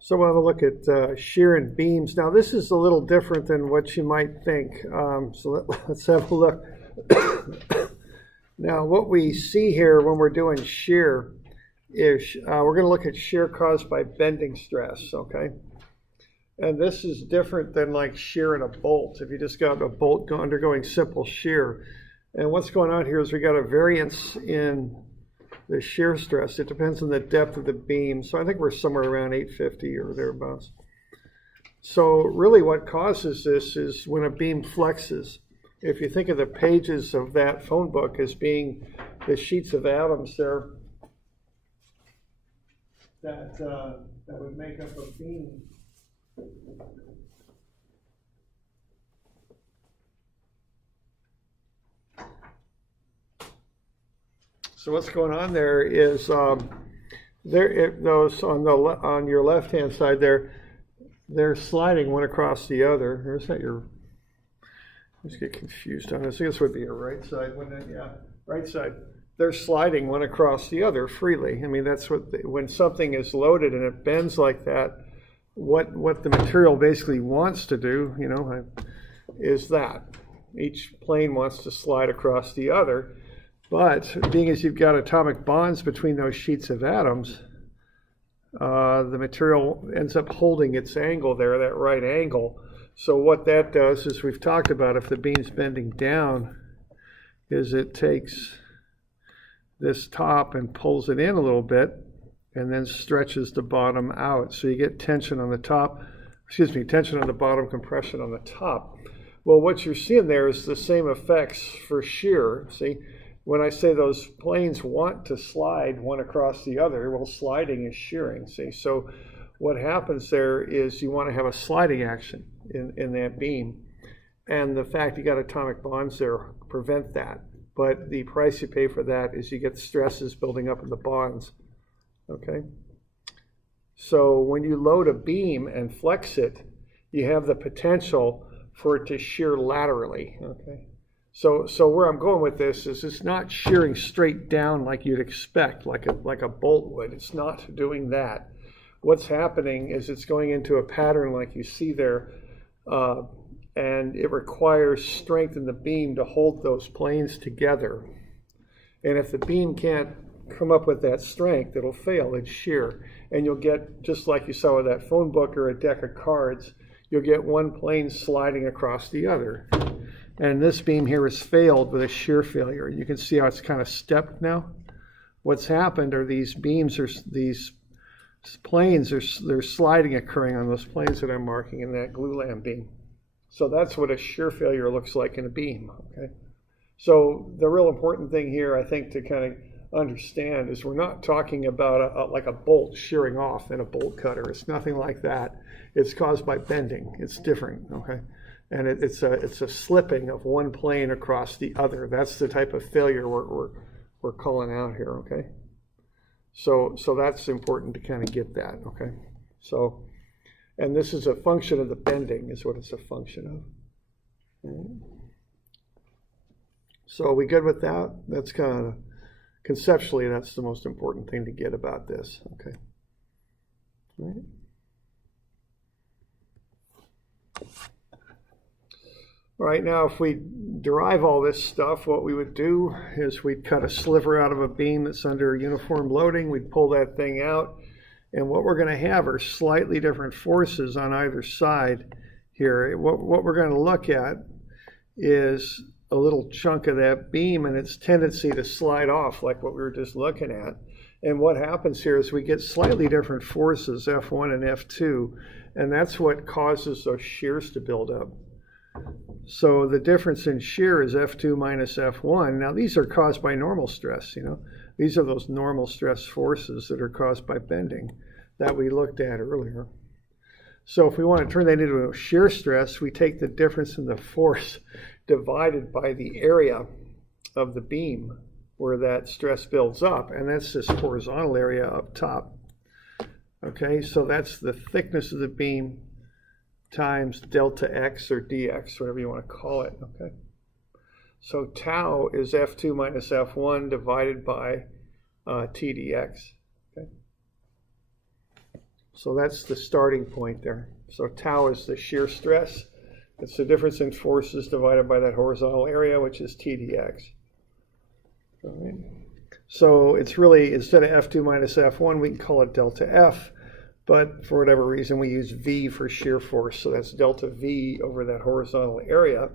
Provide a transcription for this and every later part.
So we'll have a look at shear and beams. Now this is a little different than what you might think. Let's have a look. Now what we see here when we're doing shear is we're going to look at shear caused by bending stress, okay? And this is different than like shear in a bolt. If you just got a bolt undergoing simple shear. And what's going on here is we got a variance in the shear stress. It depends on the depth of the beam. So I think we're somewhere around 850 or thereabouts. So really what causes this is when a beam flexes. If you think of the pages of that phone book as being the sheets of atoms there that would make up a beam. So what's going on there is those on your left hand side there, they're sliding one across the other. Or is that your? I just get confused on this. I guess it would be your right side, wouldn't it? Yeah, right side. They're sliding one across the other freely. I mean, that's what when something is loaded and it bends like that, what the material basically wants to do, you know, is that each plane wants to slide across the other. But being as you've got atomic bonds between those sheets of atoms, the material ends up holding its angle there, that right angle. So what that does is we've talked about if the beam's bending down, is it takes this top and pulls it in a little bit and then stretches the bottom out. So you get tension on the top, tension on the bottom, compression on the top. Well, what you're seeing there is the same effects for shear. See? When I say those planes want to slide one across the other, well, sliding is shearing, see? So what happens there is you want to have a sliding action in that beam. And the fact you got atomic bonds there prevent that. But the price you pay for that is you get stresses building up in the bonds, okay? So when you load a beam and flex it, you have the potential for it to shear laterally, okay? So where I'm going with this is it's not shearing straight down like you'd expect, like a bolt would. It's not doing that. What's happening is it's going into a pattern like you see there, and it requires strength in the beam to hold those planes together. And if the beam can't come up with that strength, it'll fail, it'll shear. And you'll get, just like you saw with that phone book or a deck of cards, you'll get one plane sliding across the other. And this beam here is failed with a shear failure. You can see how it's kind of stepped now. What's happened are these beams, these planes, they're sliding occurring on those planes that I'm marking in that glulam beam. So that's what a shear failure looks like in a beam, okay? So the real important thing here, I think, to kind of understand is we're not talking about like a bolt shearing off in a bolt cutter. It's nothing like that. It's caused by bending. It's different, okay? And it's a slipping of one plane across the other. That's the type of failure we're calling out here, okay? So that's important to kind of get that, okay? So, and this is a function of the bending is what it's a function of. Right. So are we good with that? That's kind of, conceptually, that's the most important thing to get about this, okay? All right. All right, now if we derive all this stuff, what we would do is we'd cut a sliver out of a beam that's under uniform loading, we'd pull that thing out, and what we're going to have are slightly different forces on either side here. What we're going to look at is a little chunk of that beam and its tendency to slide off like what we were just looking at. And what happens here is we get slightly different forces, F1 and F2, and that's what causes those shears to build up. So the difference in shear is F2 minus F1. Now these are caused by normal stress, you know. These are those normal stress forces that are caused by bending that we looked at earlier. So if we want to turn that into a shear stress, we take the difference in the force divided by the area of the beam where that stress builds up, and that's this horizontal area up top. Okay, so that's the thickness of the beam times delta x or dx, whatever you want to call it, okay? So tau is F2 minus F1 divided by T dx, okay? So that's the starting point there. So tau is the shear stress. It's the difference in forces divided by that horizontal area, which is TDX. All right. So it's really, instead of F2 minus F1, we can call it delta F. But for whatever reason, we use V for shear force. So that's delta V over that horizontal area.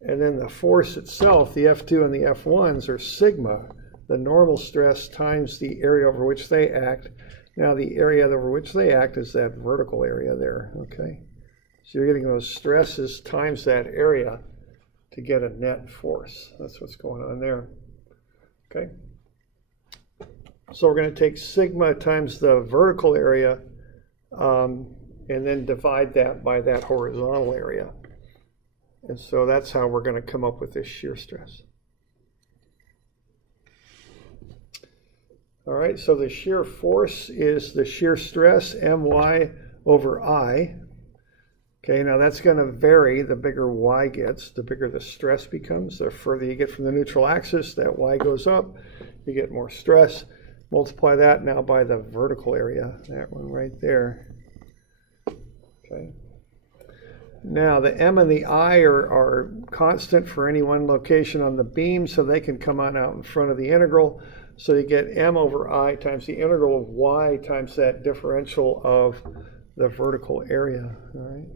And then the force itself, the F2 and the F1s, are sigma, the normal stress times the area over which they act. Now the area over which they act is that vertical area there, okay? So you're getting those stresses times that area to get a net force. That's what's going on there, okay? So we're going to take sigma times the vertical area and then divide that by that horizontal area. And so that's how we're going to come up with this shear stress. All right, so the shear force is the shear stress, my over I. Okay, now that's going to vary. The bigger y gets, the bigger the stress becomes. The further you get from the neutral axis, that y goes up, you get more stress. Multiply that now by the vertical area, that one right there. Okay. Now the m and the I are constant for any one location on the beam, so they can come on out in front of the integral. So you get m over I times the integral of y times that differential of the vertical area. All right.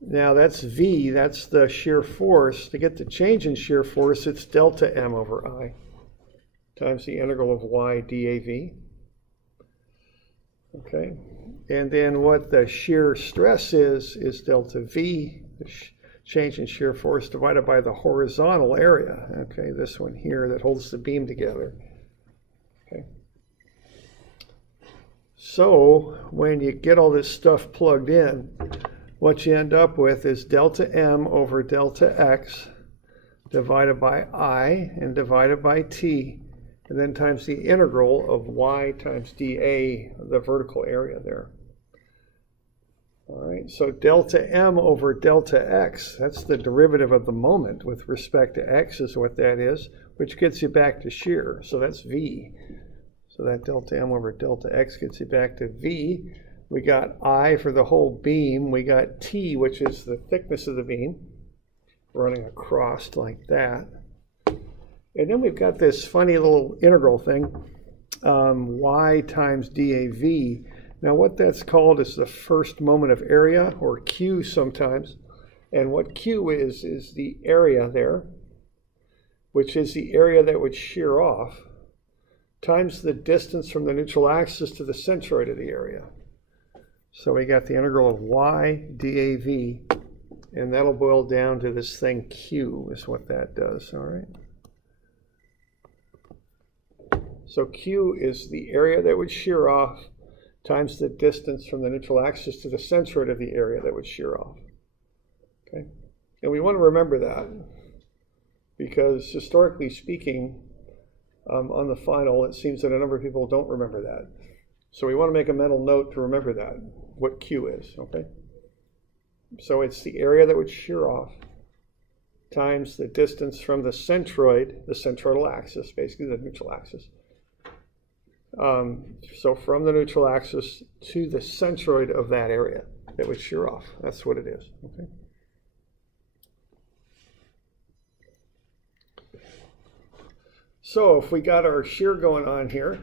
Now that's V, that's the shear force. To get the change in shear force, it's delta m over I times the integral of y dAV. Okay. And then what the shear stress is delta V, the change in shear force divided by the horizontal area. Okay, this one here that holds the beam together. Okay. So when you get all this stuff plugged in, what you end up with is delta m over delta x divided by I and divided by t, and then times the integral of y times dA, the vertical area there. All right, so delta m over delta x, that's the derivative of the moment with respect to x is what that is, which gets you back to shear. So that's V. So that delta m over delta x gets you back to V. We got I for the whole beam. We got T, which is the thickness of the beam, running across like that. And then we've got this funny little integral thing, y times dAV. Now what that's called is the first moment of area, or Q sometimes. And what Q is the area there, which is the area that would shear off, times the distance from the neutral axis to the centroid of the area. So we got the integral of y dAV, and that'll boil down to this thing Q is what that does, all right? So Q is the area that would shear off times the distance from the neutral axis to the centroid of the area that would shear off. Okay, and we want to remember that because historically speaking, on the final, it seems that a number of people don't remember that. So we want to make a mental note to remember that, what Q is, okay? So it's the area that would shear off times the distance from the centroid, the centroidal axis, basically the neutral axis. So from the neutral axis to the centroid of that area that would shear off. That's what it is, okay? So if we got our shear going on here,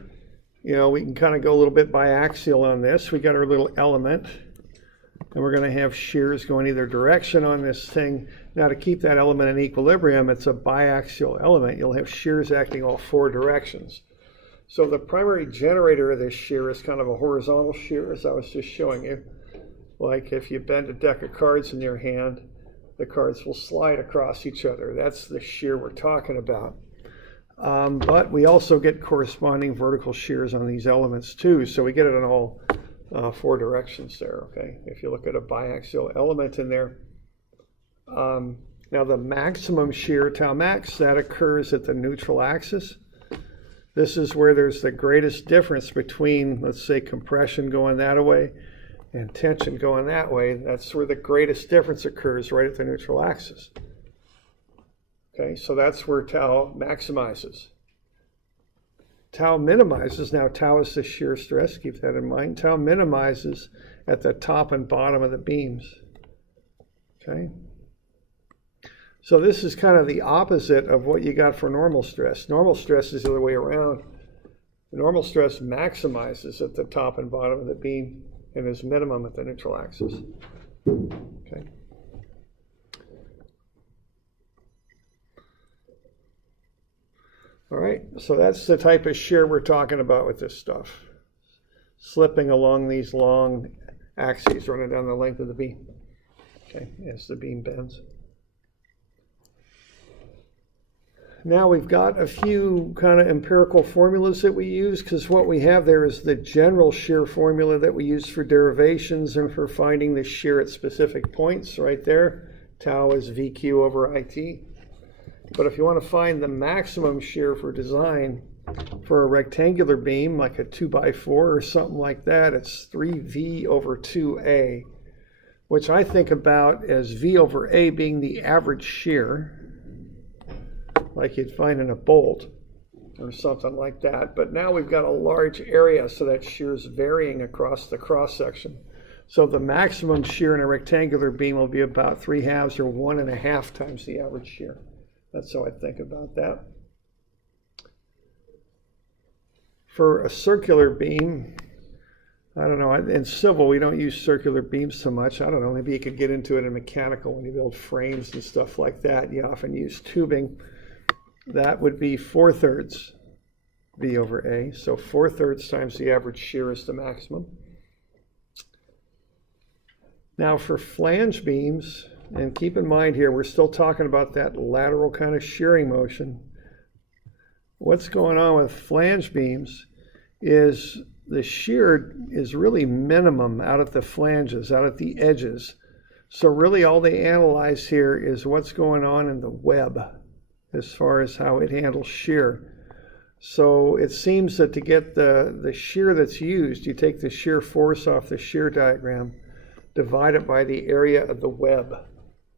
you know, we can kind of go a little bit biaxial on this. We got our little element, and we're going to have shears going either direction on this thing. Now to keep that element in equilibrium, it's a biaxial element. You'll have shears acting all four directions. So the primary generator of this shear is kind of a horizontal shear, as I was just showing you. Like if you bend a deck of cards in your hand, the cards will slide across each other. That's the shear we're talking about. But we also get corresponding vertical shears on these elements too, so we get it in all four directions there, okay? If you look at a biaxial element in there. Now the maximum shear, tau max, that occurs at the neutral axis. This is where there's the greatest difference between, let's say, compression going that way and tension going that way. That's where the greatest difference occurs, right at the neutral axis. Okay, so that's where tau maximizes. Tau minimizes, now tau is the shear stress, keep that in mind. Tau minimizes at the top and bottom of the beams. Okay? So this is kind of the opposite of what you got for normal stress. Normal stress is the other way around. Normal stress maximizes at the top and bottom of the beam and is minimum at the neutral axis. Okay. All right, so that's the type of shear we're talking about with this stuff. Slipping along these long axes running down the length of the beam. Okay, as the beam bends. Now we've got a few kind of empirical formulas that we use, because what we have there is the general shear formula that we use for derivations and for finding the shear at specific points right there. Tau is VQ over IT. But if you want to find the maximum shear for design for a rectangular beam, like a 2x4 or something like that, it's 3V over 2A, which I think about as V over A being the average shear, like you'd find in a bolt or something like that. But now we've got a large area, so that shear is varying across the cross-section. So the maximum shear in a rectangular beam will be about 3/2 or 1.5 times the average shear. That's how I think about that. For a circular beam, I don't know, in civil we don't use circular beams so much. I don't know, maybe you could get into it in mechanical when you build frames and stuff like that. You often use tubing. That would be 4/3 V over A. So 4/3 times the average shear is the maximum. Now for flange beams, and keep in mind here, we're still talking about that lateral kind of shearing motion. What's going on with flange beams is the shear is really minimum out at the flanges, out at the edges. So really all they analyze here is what's going on in the web as far as how it handles shear. So it seems that to get the shear that's used, you take the shear force off the shear diagram, divide it by the area of the web,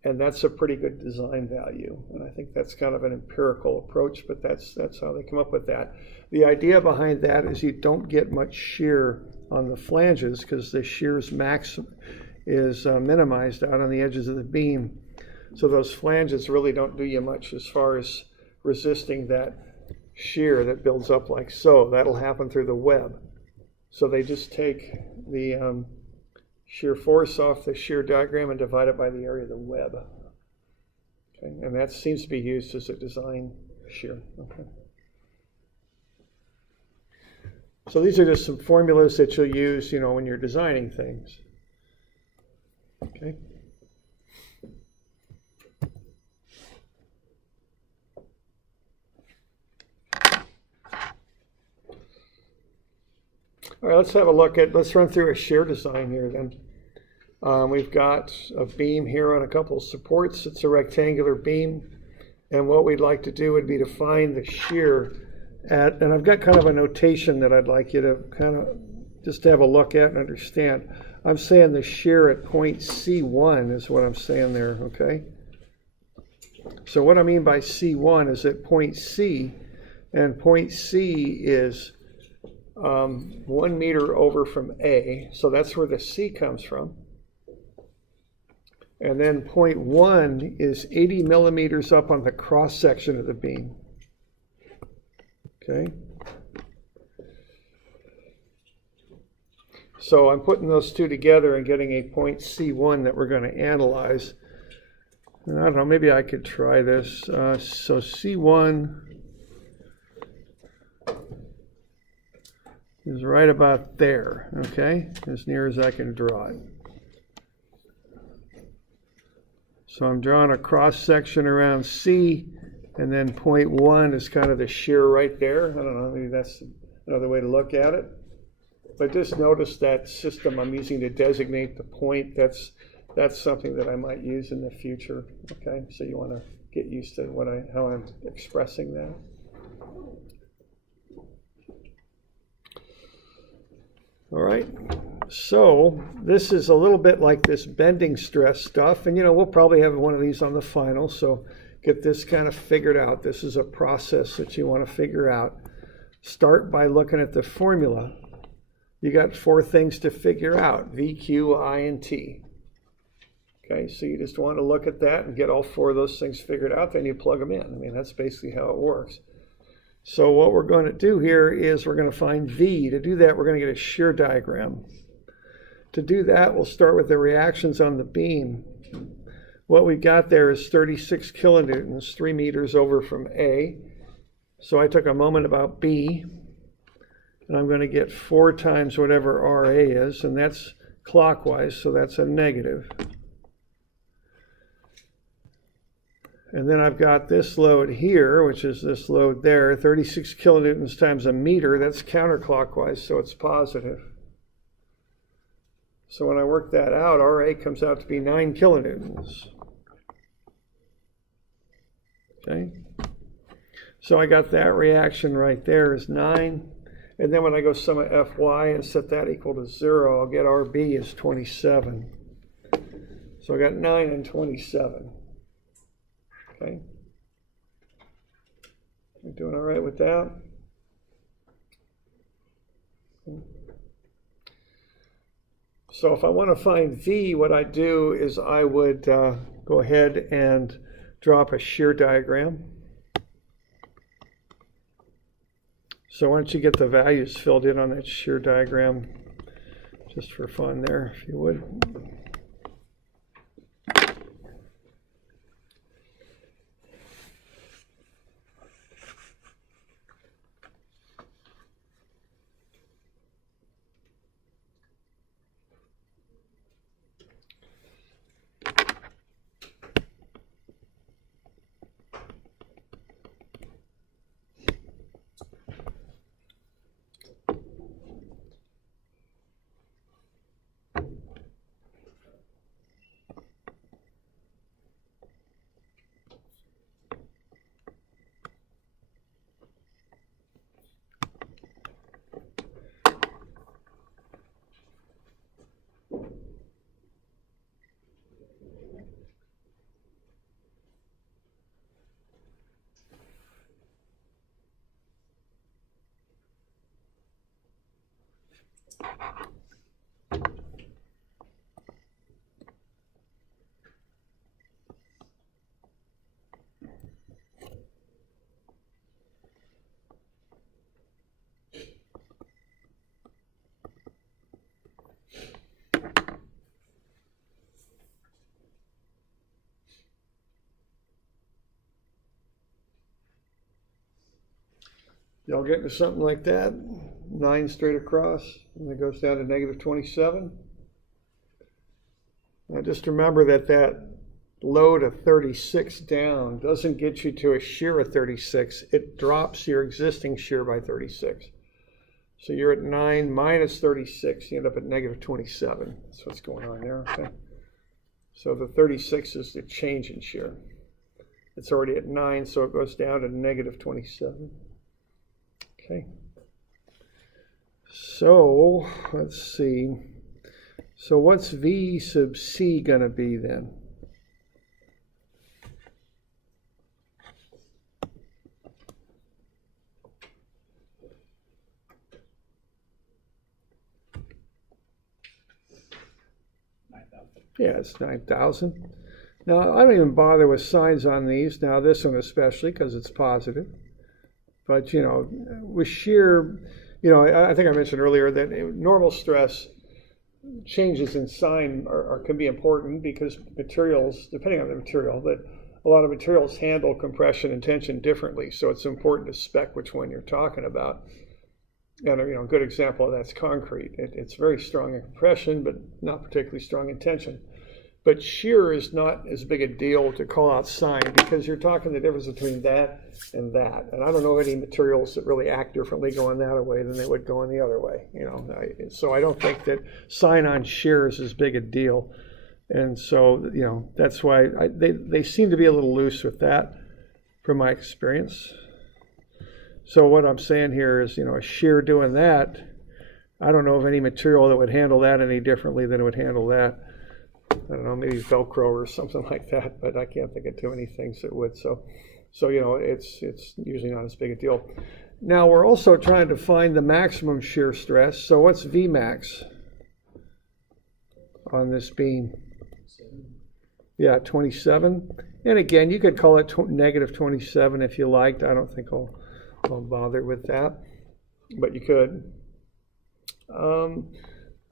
and that's a pretty good design value. And I think that's kind of an empirical approach, but that's how they come up with that. The idea behind that is you don't get much shear on the flanges because the shear is minimized out on the edges of the beam. So those flanges really don't do you much as far as resisting that shear that builds up like so. That'll happen through the web. So they just take the shear force off the shear diagram and divide it by the area of the web. Okay, and that seems to be used as a design shear. Okay. So these are just some formulas that you'll use, you know, when you're designing things. Okay. All right, let's have a look at, let's run through a shear design here then. We've got a beam here on a couple of supports. It's a rectangular beam. And what we'd like to do would be to find the shear at, and I've got kind of a notation that I'd like you to kind of just have a look at and understand. I'm saying the shear at point C1 is what I'm saying there, okay? So what I mean by C1 is at point C, and point C is 1 meter over from A, so that's where the C comes from. And then point 1 is 80 millimeters up on the cross section of the beam. Okay. So I'm putting those two together and getting a point C1 that we're going to analyze. And I don't know, maybe I could try this. So C1 is right about there, okay? As near as I can draw it. So I'm drawing a cross section around C, and then point 1 is kind of the shear right there. I don't know, maybe that's another way to look at it. But just notice that system I'm using to designate the point. That's something that I might use in the future, okay? So you want to get used to how I'm expressing that. All right, so this is a little bit like this bending stress stuff, and you know, we'll probably have one of these on the final, so get this kind of figured out. This is a process that you want to figure out. start by looking at the formula. You got 4 things to figure out: V, Q, I, and T. Okay, so you just want to look at that and get all 4 of those things figured out, then you plug them in. I mean, that's basically how it works. So what we're going to do here is we're going to find V. To do that, we're going to get a shear diagram. To do that, we'll start with the reactions on the beam. What we've got there is 36 kilonewtons, 3 meters over from A. So I took a moment about B, and I'm going to get 4 times whatever RA is, and that's clockwise, so that's a negative. And then I've got this load here, which is this load there, 36 kilonewtons times a meter. That's counterclockwise, so it's positive. So when I work that out, RA comes out to be 9 kilonewtons. Okay? So I got that reaction right there is 9. And then when I go sum of Fy and set that equal to 0, I'll get RB is 27. So I got 9 and 27. Okay. You doing all right with that? So if I want to find V, what I do is I would go ahead and draw up a shear diagram. So why don't you get the values filled in on that shear diagram just for fun there, if you would. Y'all get to something like that? 9 straight across, and it goes down to negative 27. Now just remember that that load of 36 down doesn't get you to a shear of 36. It drops your existing shear by 36. So you're at 9 minus 36, you end up at negative 27. That's what's going on there, okay? So the 36 is the change in shear. It's already at 9, so it goes down to negative 27. Okay, so let's see. So what's V sub C going to be then? Yeah, it's 9,000. Now, I don't even bother with signs on these. Now, this one especially, because it's positive. But, you know, with shear, you know, I think I mentioned earlier that normal stress changes in sign can be important because materials, depending on the material, that a lot of materials handle compression and tension differently. So it's important to spec which one you're talking about. And, you know, a good example of that's concrete. It's very strong in compression, but not particularly strong in tension. But shear is not as big a deal to call out sign because you're talking the difference between that and that. And I don't know any materials that really act differently going that way than they would going the other way. You know, so I don't think that sign on shear is as big a deal. And so, you know, that's why they seem to be a little loose with that from my experience. So what I'm saying here is, you know, a shear doing that, I don't know of any material that would handle that any differently than it would handle that. I don't know, maybe Velcro or something like that, but I can't think of too many things that would. So you know, it's usually not as big a deal. Now we're also trying to find the maximum shear stress. So what's Vmax on this beam? Yeah, 27. And again, you could call it negative 27 if you liked. I don't think I'll bother with that, but you could.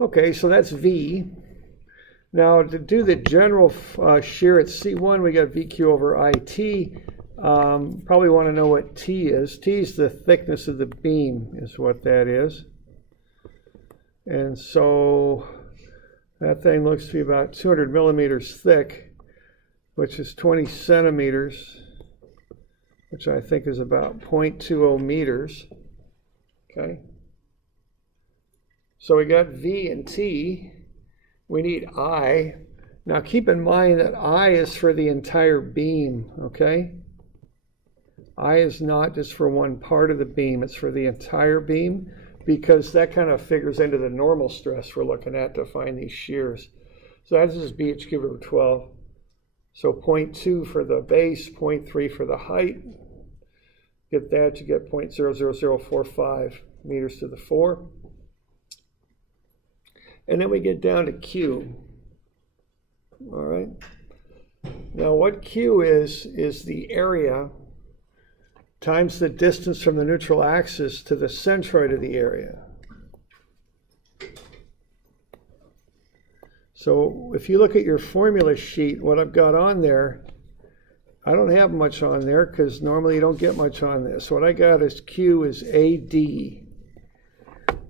Okay, so that's V. Now to do the general shear at C1, we got VQ over IT. Probably want to know what T is. T is the thickness of the beam, is what that is. And so that thing looks to be about 200 millimeters thick, which is 20 centimeters, which I think is about 0.20 meters. Okay. So we got V and T. We need I. Now keep in mind that I is for the entire beam, okay? I is not just for one part of the beam, it's for the entire beam, because that kind of figures into the normal stress we're looking at to find these shears. So that's just BH cubed over 12. So 0.2 for the base, 0.3 for the height. Get that, you get 0.00045 meters to the 4. And then we get down to Q. All right. Now what Q is the area times the distance from the neutral axis to the centroid of the area. So if you look at your formula sheet, what I've got on there, I don't have much on there because normally you don't get much on this. What I got is Q is AD.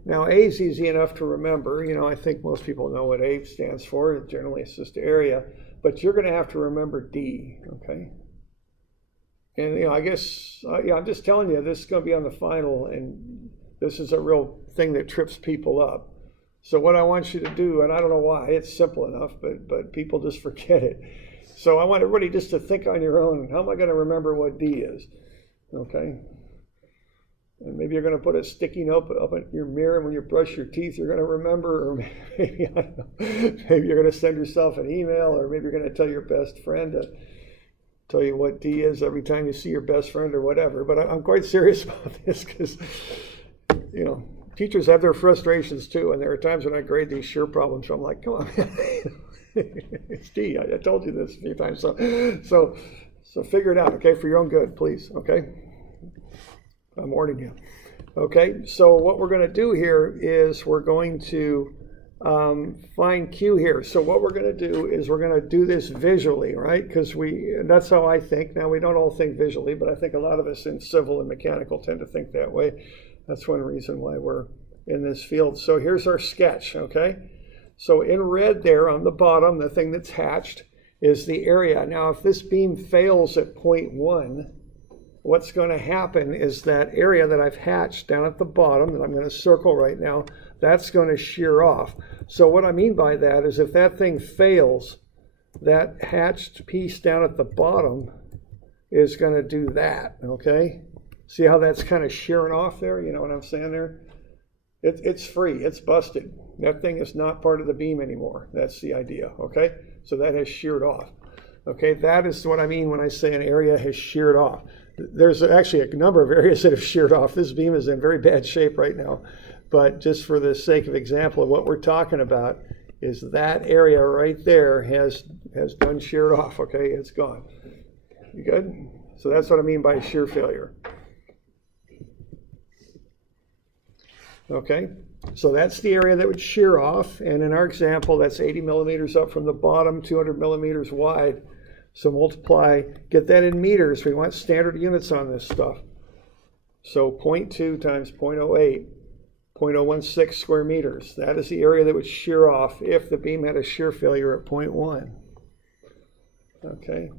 Now A is easy enough to remember. You know, I think most people know what A stands for. Generally it's just area, but you're going to have to remember D, okay? And you know, I guess, yeah, I'm just telling you, this is going to be on the final, and this is a real thing that trips people up. So what I want you to do, and I don't know why, it's simple enough, but people just forget it. So I want everybody just to think on your own, how am I going to remember what D is? Okay? And maybe you're going to put a sticky note up in your mirror, and when you brush your teeth, you're going to remember, or maybe, I don't know, maybe you're going to send yourself an email, or maybe you're going to tell your best friend to tell you what D is every time you see your best friend or whatever. But I'm quite serious about this because, you know, teachers have their frustrations too, and there are times when I grade these shear problems, so I'm like, come on, it's D. I told you this a few times. So figure it out, okay, for your own good, please, okay? I'm warning you. Okay, so what we're going to do here is we're going to find Q here. So what we're going to do is we're going to do this visually, right? Because that's how I think. Now, we don't all think visually, but I think a lot of us in civil and mechanical tend to think that way. That's one reason why we're in this field. So here's our sketch, okay? So in red there on the bottom, the thing that's hatched is the area. Now, if this beam fails at 0.1, what's going to happen is that area that I've hatched down at the bottom, that I'm going to circle right now, that's going to shear off. So what I mean by that is if that thing fails, that hatched piece down at the bottom is going to do that, okay? See how that's kind of shearing off there? You know what I'm saying there? It's free. It's busted. That thing is not part of the beam anymore. That's the idea, okay? So that has sheared off. Okay, that is what I mean when I say an area has sheared off. There's actually a number of areas that have sheared off. This beam is in very bad shape right now. But just for the sake of example, what we're talking about is that area right there has done sheared off, okay? It's gone. You good? So that's what I mean by shear failure. Okay, so that's the area that would shear off. And in our example, that's 80 millimeters up from the bottom, 200 millimeters wide. So multiply, get that in meters. We want standard units on this stuff. So 0.2 times 0.08, 0.016 square meters. That is the area that would shear off if the beam had a shear failure at 0.1. Okay.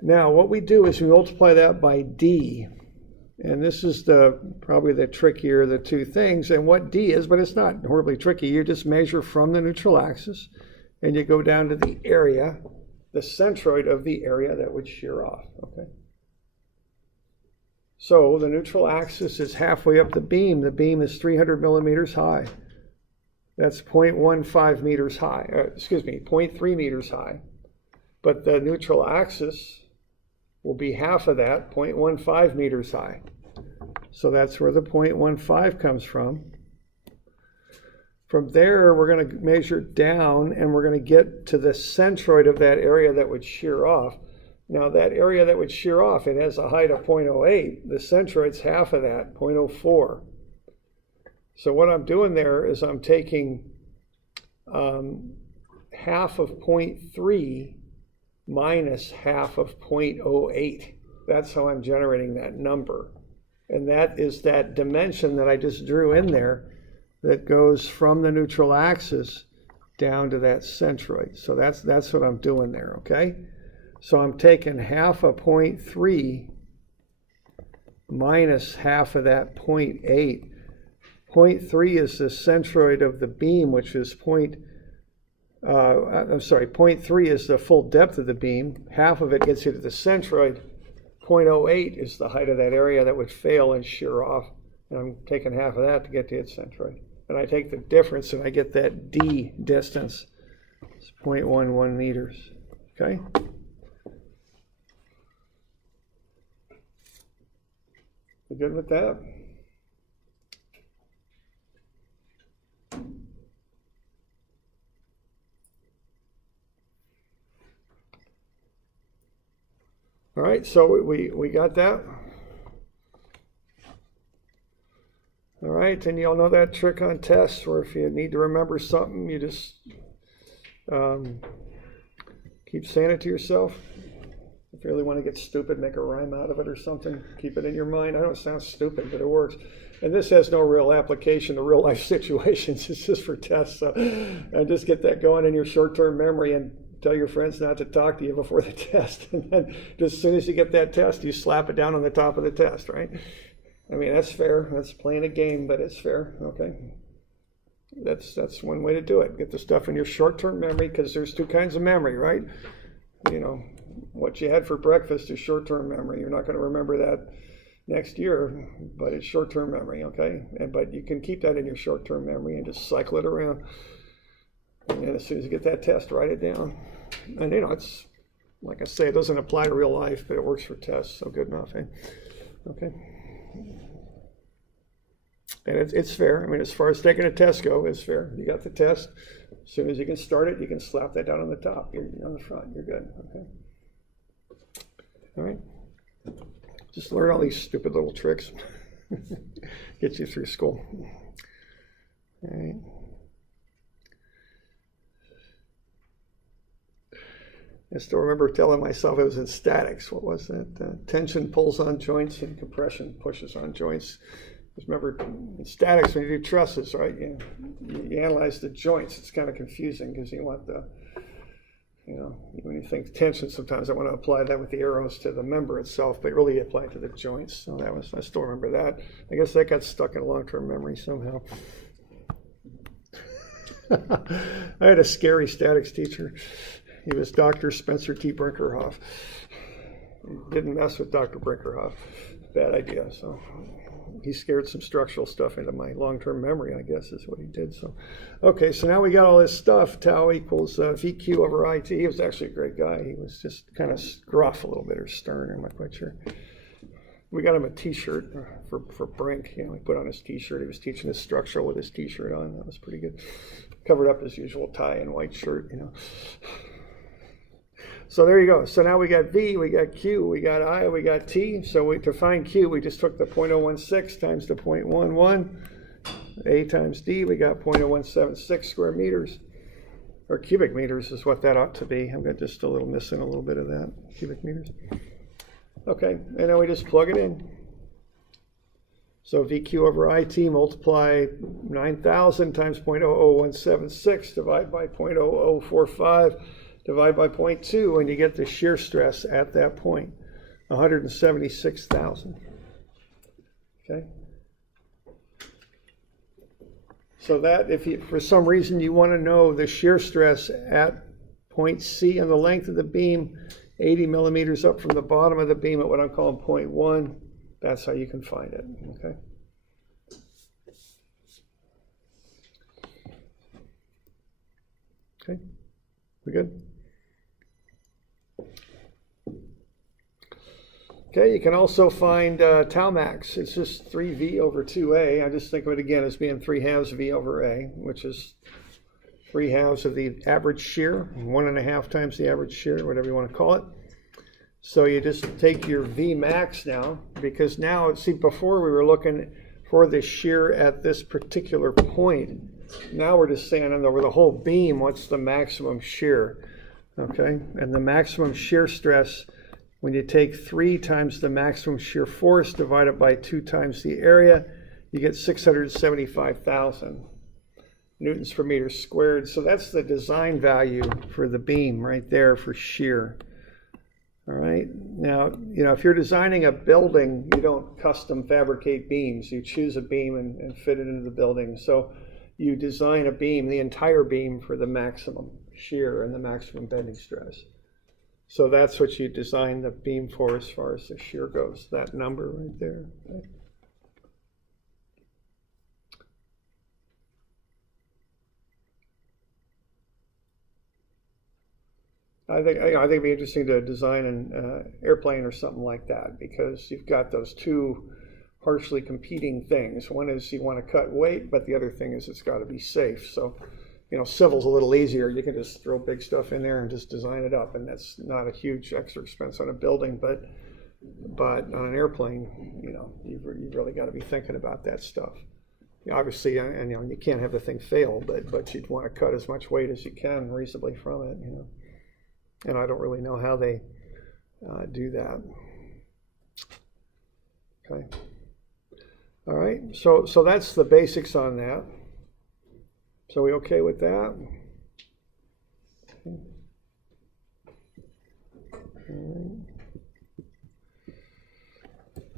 Now what we do is we multiply that by D. And this is probably the trickier of the two things. And what D is, but it's not horribly tricky. You just measure from the neutral axis and you go down to the area, the centroid of the area that would shear off, okay? So the neutral axis is halfway up the beam. The beam is 300 millimeters high. That's 0.15 meters high, 0.3 meters high. But the neutral axis will be half of that, 0.15 meters high. So that's where the 0.15 comes from. From there, we're going to measure down, and we're going to get to the centroid of that area that would shear off. Now, that area that would shear off, it has a height of 0.08. The centroid's half of that, 0.04. So what I'm doing there is I'm taking half of 0.3 minus half of 0.08. That's how I'm generating that number. And that is that dimension that I just drew in there that goes from the neutral axis down to that centroid. So that's what I'm doing there, okay? So I'm taking half of 0.3 minus half of that 0.8. 0.3 is the centroid of the beam, which is 0.3 is the full depth of the beam. Half of it gets you to the centroid. 0.08 is the height of that area that would fail and shear off. And I'm taking half of that to get to its centroid. And I take the difference and I get that D distance. It's 0.11 meters. Okay? You good with that? All right, so we got that. All right, and you all know that trick on tests where if you need to remember something, you just keep saying it to yourself. If you really want to get stupid, make a rhyme out of it or something. Keep it in your mind. I know it sounds stupid, but it works. And this has no real application to real life situations. It's just for tests. So and just get that going in your short-term memory and tell your friends not to talk to you before the test. And then just as soon as you get that test, you slap it down on the top of the test, right? I mean, that's fair. That's playing a game, but it's fair, okay? That's one way to do it. Get the stuff in your short-term memory, because there's two kinds of memory, right? You know, what you had for breakfast is short-term memory. You're not going to remember that next year, but it's short-term memory, okay? But you can keep that in your short-term memory and just cycle it around. And then as soon as you get that test, write it down. And, you know, it's, like I say, it doesn't apply to real life, but it works for tests, so good enough, eh? Okay. And it's fair. I mean, as far as taking a test go, it's fair. You got the test. As soon as you can start it, you can slap that down on the top. You're on the front. You're good. Okay. All right. Just learn all these stupid little tricks. Get you through school. All right. I still remember telling myself it was in statics. What was that? Tension pulls on joints and compression pushes on joints. Just remember, in statics, when you do trusses, right, you analyze the joints. It's kind of confusing because you want the, you know, when you think tension, sometimes I want to apply that with the arrows to the member itself, but really apply it to the joints. So that was, I still remember that. I guess that got stuck in long-term memory somehow. I had a scary statics teacher. He was Dr. Spencer T. Brinkerhoff. Didn't mess with Dr. Brinkerhoff. Bad idea. So he scared some structural stuff into my long-term memory, I guess is what he did. So, okay, so now we got all this stuff. Tau equals VQ over IT. He was actually a great guy. He was just kind of gruff a little bit, or stern, I'm not quite sure. We got him a t-shirt for Brink. You know, he put on his t-shirt. He was teaching his structural with his t-shirt on. That was pretty good. Covered up his usual tie and white shirt, you know. So there you go. So now we got V, we got Q, we got I, we got T. So to find Q, we just took the 0.016 times the 0.11. A times D, we got 0.0176 square meters. Or cubic meters is what that ought to be. I've got just a little missing a little bit of that. Cubic meters. Okay, and then we just plug it in. So VQ over IT multiply 9,000 times 0.00176 divided by 0.0045. Divide by 0.2, and you get the shear stress at that point, 176,000. Okay. So that, if you, for some reason you want to know the shear stress at point C on the length of the beam, 80 millimeters up from the bottom of the beam at what I'm calling point 1, that's how you can find it. Okay. Okay. We good? Okay, you can also find tau max. It's just 3V over 2A. I just think of it again as being 3/2 V over A, which is 3/2 of the average shear, 1.5 times the average shear, whatever you want to call it. So you just take your V max now, because now, see, before we were looking for the shear at this particular point. Now we're just saying over the whole beam, what's the maximum shear? Okay, and the maximum shear stress, when you take 3 times the maximum shear force divided by 2 times the area, you get 675,000 newtons per meter squared. So that's the design value for the beam right there for shear. All right, now, if you're designing a building, you don't custom fabricate beams. You choose a beam and fit it into the building. So you design a beam, the entire beam, for the maximum shear and the maximum bending stress. So that's what you design the beam for as far as the shear goes, that number right there. Okay. I think it'd be interesting to design an airplane or something like that, because you've got those two harshly competing things. One is you want to cut weight, but the other thing is it's got to be safe. So, civil's a little easier. You can just throw big stuff in there and just design it up, and that's not a huge extra expense on a building. But on an airplane, you've really got to be thinking about that stuff. Obviously, and you can't have the thing fail, but you'd want to cut as much weight as you can reasonably from it. And I don't really know how they do that. Okay. All right. So that's the basics on that. So we okay with that? Okay.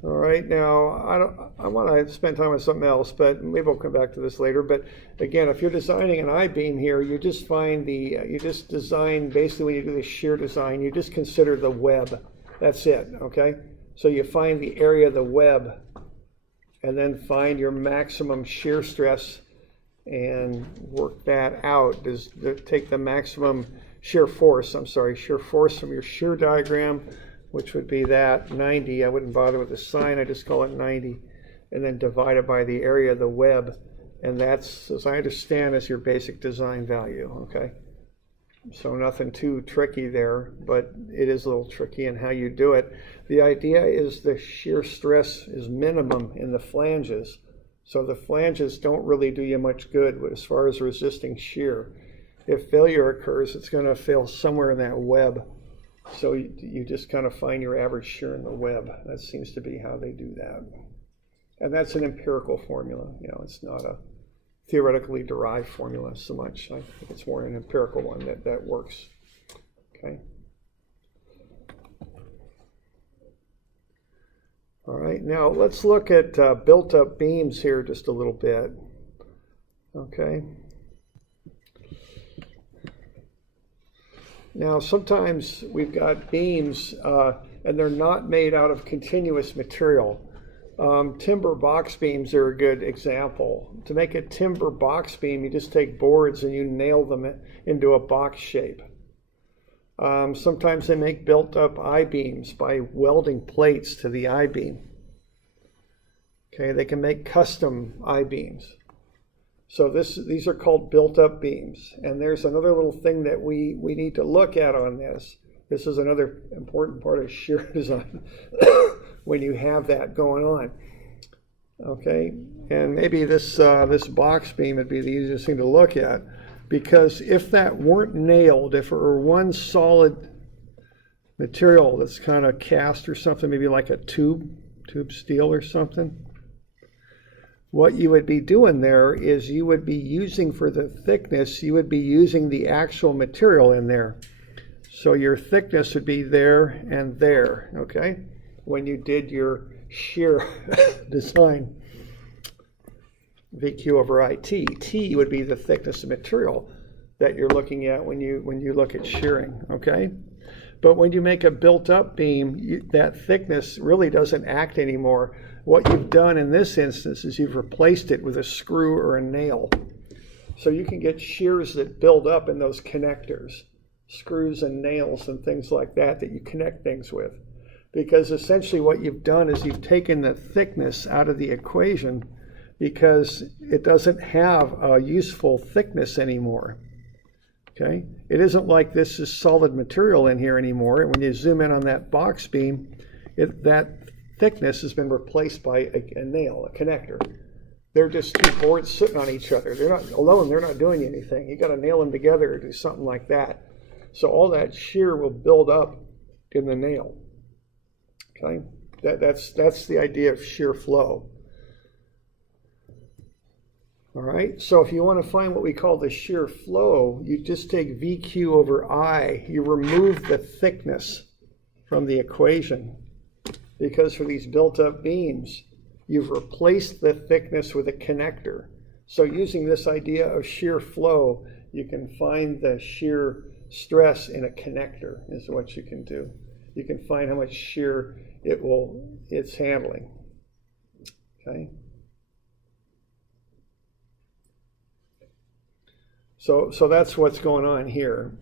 All right. Now I want to spend time on something else, but maybe we'll come back to this later. But again, if you're designing an I-beam here, you just find you just design, basically when you do the shear design, you just consider the web. That's it. Okay. So you find the area of the web, and then find your maximum shear stress and work that out. Take the maximum shear force from your shear diagram, which would be that 90. I wouldn't bother with the sign, I just call it 90, and then divide it by the area of the web, and that's, as I understand, is your basic design value. Okay, so nothing too tricky there, but it is a little tricky in how you do it. The idea is the shear stress is minimum in the flanges, so the flanges don't really do you much good as far as resisting shear. If failure occurs, it's going to fail somewhere in that web. So you just kind of find your average shear in the web. That seems to be how they do that. And that's an empirical formula. It's not a theoretically derived formula so much. I think it's more an empirical one that works. Okay. All right, now let's look at built-up beams here just a little bit. Okay. Now, sometimes we've got beams, and they're not made out of continuous material. Timber box beams are a good example. To make a timber box beam, you just take boards and you nail them into a box shape. Sometimes they make built-up I-beams by welding plates to the I-beam. Okay, they can make custom I-beams. So these are called built-up beams. And there's another little thing that we need to look at on this. This is another important part of shear design when you have that going on. Okay, and maybe this box beam would be the easiest thing to look at, because if that weren't nailed, if it were one solid material that's kind of cast or something, maybe like a tube steel or something, what you would be doing there is you would be using, for the thickness, you would be using the actual material in there. So your thickness would be there and there, okay, when you did your shear design. VQ over IT. T would be the thickness of material that you're looking at when you look at shearing, okay? But when you make a built-up beam, that thickness really doesn't act anymore. What you've done in this instance is you've replaced it with a screw or a nail. So you can get shears that build up in those connectors, screws and nails and things like that you connect things with. because essentially what you've done is you've taken the thickness out of the equation because it doesn't have a useful thickness anymore. Okay? It isn't like this is solid material in here anymore. And when you zoom in on that box beam, that thickness has been replaced by a nail, a connector. They're just two boards sitting on each other. They're not alone, they're not doing anything. You got to nail them together or do something like that. So all that shear will build up in the nail. Okay? That's the idea of shear flow. All right, so if you want to find what we call the shear flow, you just take VQ over I. You remove the thickness from the equation, because for these built-up beams, you've replaced the thickness with a connector. So using this idea of shear flow, you can find the shear stress in a connector is what you can do. You can find how much shear it's handling. Okay. So that's what's going on here.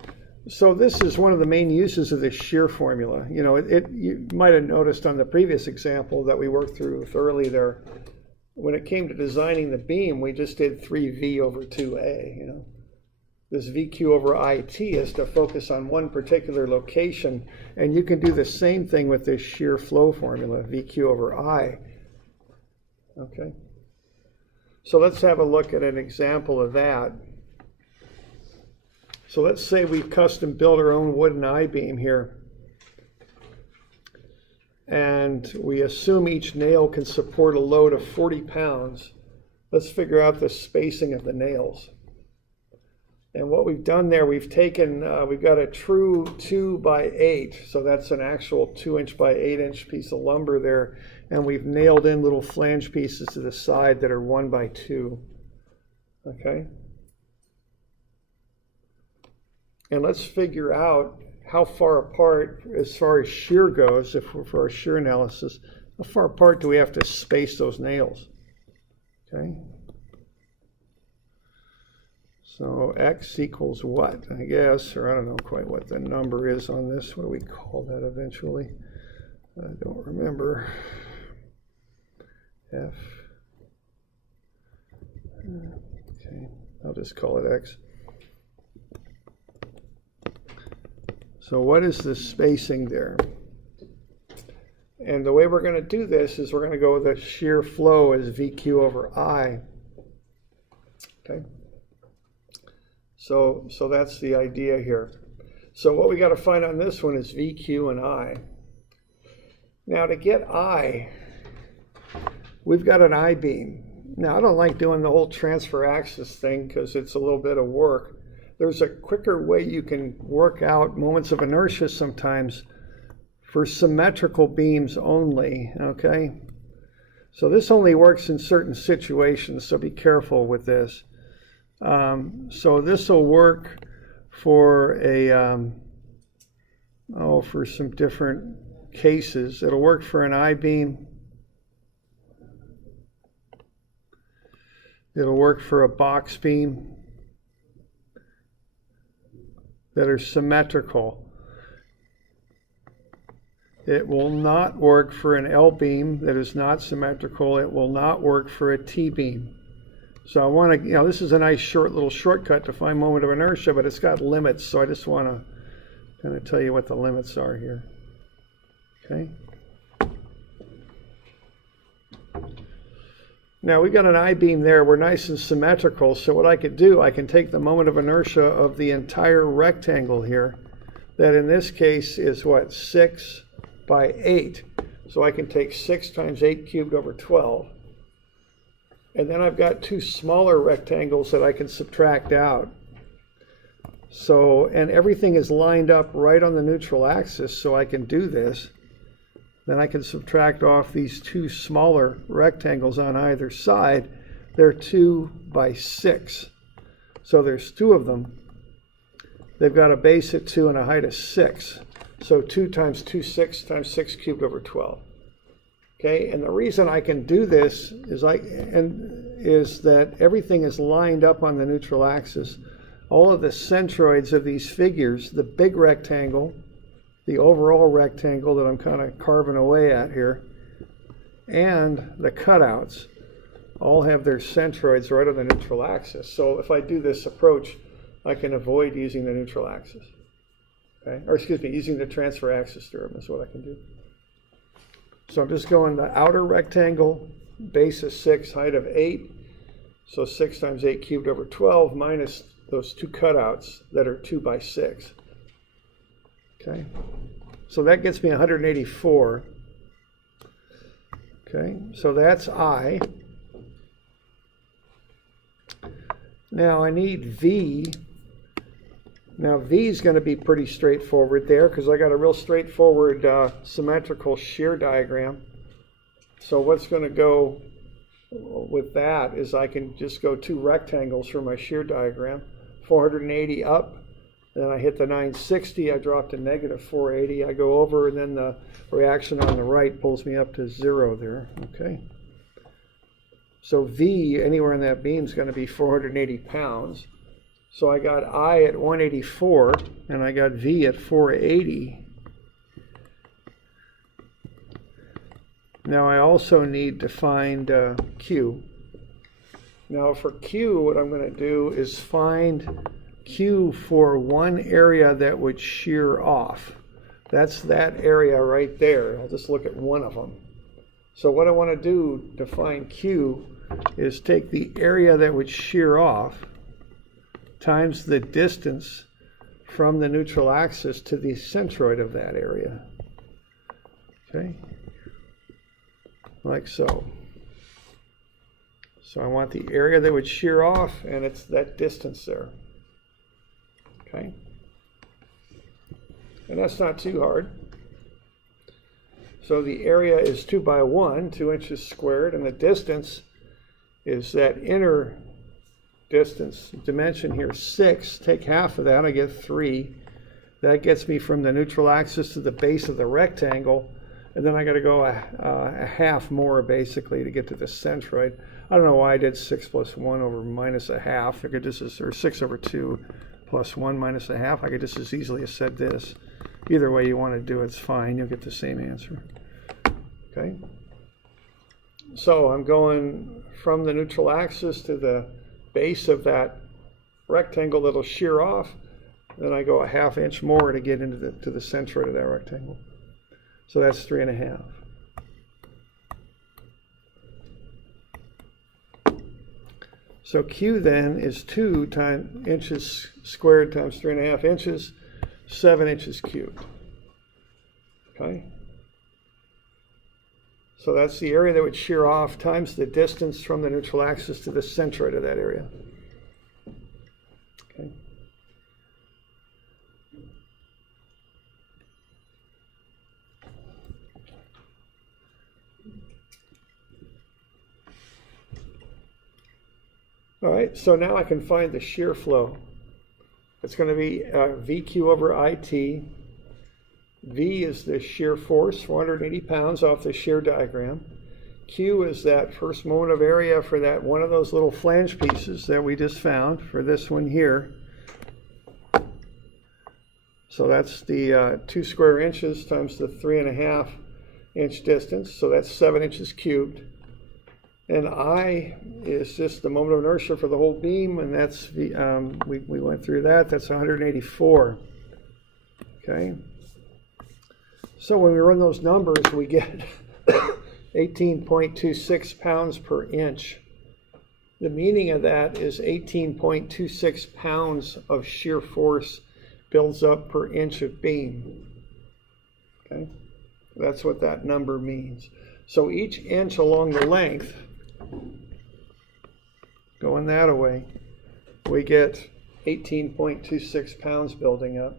So this is one of the main uses of the shear formula. You know, you might have noticed on the previous example that we worked through thoroughly there, when it came to designing the beam, we just did 3V over 2A, you know. This VQ over IT is to focus on one particular location, and you can do the same thing with this shear flow formula, VQ over I. Okay. So let's have a look at an example of that. So let's say we custom built our own wooden I-beam here. And we assume each nail can support a load of 40 pounds. Let's figure out the spacing of the nails. And what we've done there, we've taken, we've got a true 2 by 8. So that's an actual 2-inch by 8-inch piece of lumber there. And we've nailed in little flange pieces to the side that are 1 by 2. Okay? And let's figure out how far apart, as far as shear goes, if we're for our shear analysis, how far apart do we have to space those nails? Okay. So X equals what, I guess, or I don't know quite what the number is on this. What do we call that eventually? I don't remember. F. Okay, I'll just call it X. So what is the spacing there? And the way we're going to do this is we're going to go with a shear flow as VQ over I. Okay. So that's the idea here. So what we got to find on this one is VQ and I. Now to get I, we've got an I-beam. Now I don't like doing the whole transfer axis thing because it's a little bit of work. There's a quicker way you can work out moments of inertia sometimes for symmetrical beams only, okay? So this only works in certain situations, so be careful with this. So this will work for for some different cases. It'll work for an I-beam. It'll work for a box beam that are symmetrical. It will not work for an L-beam that is not symmetrical. It will not work for a T-beam. So I want to, this is a nice short little shortcut to find moment of inertia, but it's got limits, so I just want to kind of tell you what the limits are here. Okay. Now we got an I-beam there, we're nice and symmetrical, so what I could do, I can take the moment of inertia of the entire rectangle here, that in this case is what, 6 by 8. So I can take 6 times 8 cubed over 12. And then I've got two smaller rectangles that I can subtract out. So, and everything is lined up right on the neutral axis, so I can do this. Then I can subtract off these two smaller rectangles on either side. They're 2 by 6. So there's 2 of them. They've got a base at 2 and a height of 6. So 2 times 2, 6 times 6 cubed over 12. Okay, and the reason I can do this is that everything is lined up on the neutral axis. All of the centroids of these figures, the big rectangle the overall rectangle that I'm kind of carving away at here, and the cutouts all have their centroids right on the neutral axis. So if I do this approach, I can avoid using the neutral axis. Okay? Or excuse me, using the transfer axis theorem is what I can do. So I'm just going the outer rectangle, base is 6, height of 8. So 6 times 8 cubed over 12 minus those two cutouts that are 2 by 6. Okay, so that gets me 184. Okay, so that's I. Now I need V. Now V is going to be pretty straightforward there because I got a real straightforward symmetrical shear diagram. So what's going to go with that is I can just go 2 rectangles for my shear diagram. 480 up, then I hit the 960, I drop to negative 480, I go over, and then the reaction on the right pulls me up to 0 there. Okay. So V anywhere in that beam is going to be 480 pounds. So I got I at 184 and I got V at 480. Now I also need to find Q. Now for Q, what I'm going to do is find Q for one area that would shear off. That's that area right there. I'll just look at one of them. So what I want to do to find Q is take the area that would shear off times the distance from the neutral axis to the centroid of that area. Okay, like so. So I want the area that would shear off, and it's that distance there. Okay, and that's not too hard. So the area is 2 by 1, 2 inches squared, and the distance is that inner distance dimension here, 6. Take half of that, I get 3. That gets me from the neutral axis to the base of the rectangle, and then I got to go a half more basically to get to the centroid. I don't know why I did 6 plus 1 over minus a half. I could just, or 6 over 2 plus 1 minus a half. I could just as easily have said this. Either way you want to do it's fine. You'll get the same answer. Okay. So I'm going from the neutral axis to the base of that rectangle that'll shear off. Then I go a ½ inch more to get into the centroid of that rectangle. So that's 3.5. So Q then is 2 inches squared times 3.5 inches, 7 inches cubed. Okay? So that's the area that would shear off times the distance from the neutral axis to the centroid of that area. Okay. All right, so now I can find the shear flow. It's going to be VQ over IT. V is the shear force, 480 pounds off the shear diagram. Q is that first moment of area for that one of those little flange pieces that we just found for this one here. So that's the 2 square inches times the 3.5 inch distance. So that's 7 inches cubed. And I is just the moment of inertia for the whole beam, and that's we went through that. That's 184. Okay. So when we run those numbers, we get 18.26 pounds per inch. The meaning of that is 18.26 pounds of shear force builds up per inch of beam. Okay, that's what that number means. So each inch along the length, going that away, we get 18.26 pounds building up.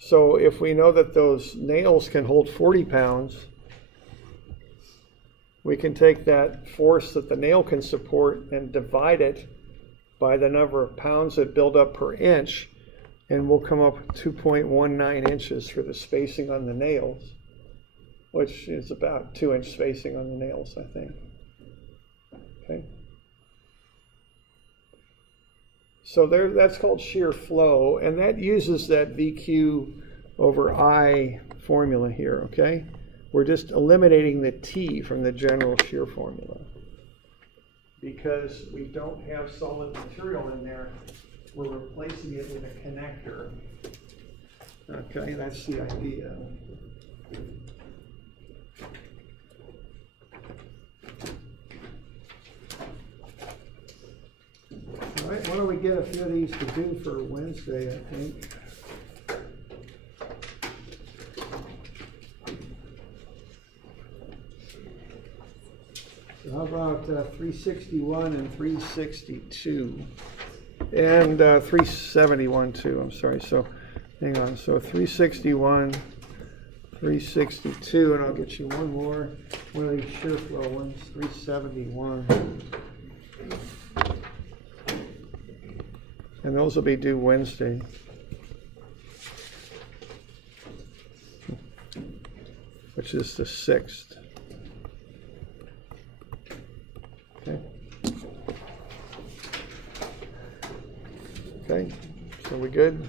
So if we know that those nails can hold 40 pounds, we can take that force that the nail can support and divide it by the number of pounds that build up per inch, and we'll come up with 2.19 inches for the spacing on the nails, which is about 2-inch spacing on the nails, I think. Okay. So there, that's called shear flow, and that uses that VQ over I formula here, okay? We're just eliminating the T from the general shear formula. Because we don't have solid material in there, we're replacing it with a connector. Okay, that's the idea. All right, why don't we get a few of these to do for Wednesday, I think. So how about 361 and 362? And 371 too, I'm sorry. So hang on, so 361, 362, and I'll get you one more. One of these shear flow ones, 371. And those will be due Wednesday. Which is the 6th. Okay. Okay, so we good?